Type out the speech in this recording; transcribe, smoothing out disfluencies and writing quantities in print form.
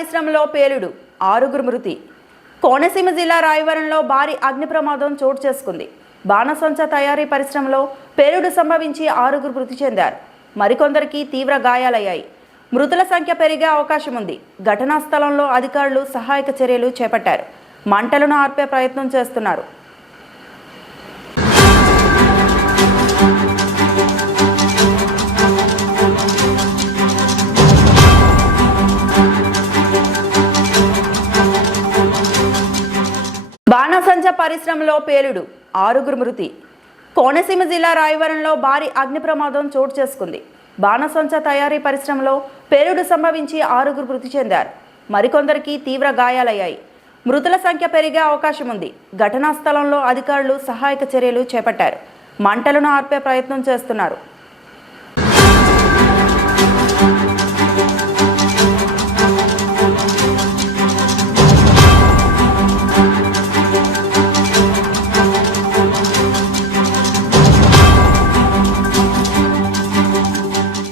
పరిశ్రమలో పేలుడు 6 మృతి. కోనసీమ జిల్లా రాయవరంలో భారీ అగ్ని ప్రమాదం చోటు చేసుకుంది. బాణసంచా తయారీ పరిశ్రమలో పేలుడు సంభవించి 6 మృతి చెందారు. మరికొందరికి తీవ్ర గాయాలయ్యాయి. మృతుల సంఖ్య పెరిగే అవకాశం ఉంది. ఘటనా స్థలంలో అధికారులు సహాయక చర్యలు చేపట్టారు. మంటలను ఆర్పే ప్రయత్నం చేస్తున్నారు. బాణసంచా పరిశ్రమలో పేలుడు 6 మృతి. కోనసీమ జిల్లా రాయవరంలో భారీ అగ్ని ప్రమాదం చోటు చేసుకుంది. బాణసంచా తయారీ పరిశ్రమలో పేలుడు సంభవించి 6 మృతి చెందారు. మరికొందరికి తీవ్ర గాయాలయ్యాయి. మృతుల సంఖ్య పెరిగే అవకాశం ఉంది. ఘటనా స్థలంలో అధికారులు సహాయక చర్యలు చేపట్టారు. మంటలను ఆర్పే ప్రయత్నం చేస్తున్నారు.